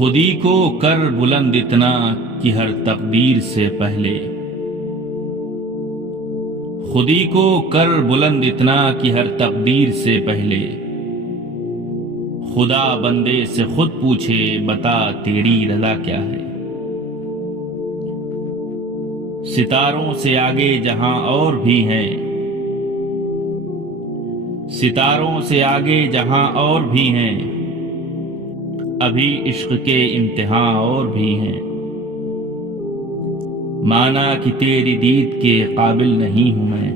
خودی کو کر بلند اتنا کہ ہر تقدیر سے پہلے، خودی کو کر بلند اتنا کہ ہر تقدیر سے پہلے، خدا بندے سے خود پوچھے بتا تیری رضا کیا ہے۔ ستاروں سے آگے جہاں اور بھی ہیں، ستاروں سے آگے جہاں اور بھی ہیں، ابھی عشق کے امتحان اور بھی ہیں۔ مانا کہ تیری دید کے قابل نہیں ہوں میں،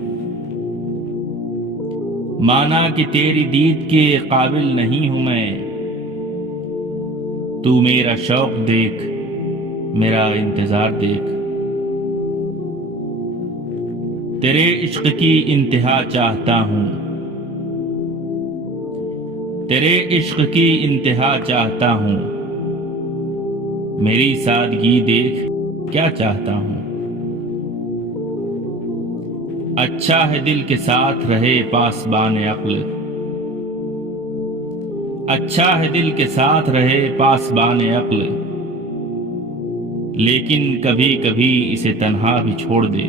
مانا کہ تیری دید کے قابل نہیں ہوں میں، تو میرا شوق دیکھ میرا انتظار دیکھ، تیرے عشق کی انتہا چاہتا ہوں، تیرے عشق کی انتہا چاہتا ہوں، میری سادگی دیکھ کیا چاہتا ہوں۔ اچھا ہے دل کے ساتھ رہے پاسبان عقل، اچھا ہے دل کے ساتھ رہے پاسبان عقل، لیکن کبھی کبھی اسے تنہا بھی چھوڑ دے۔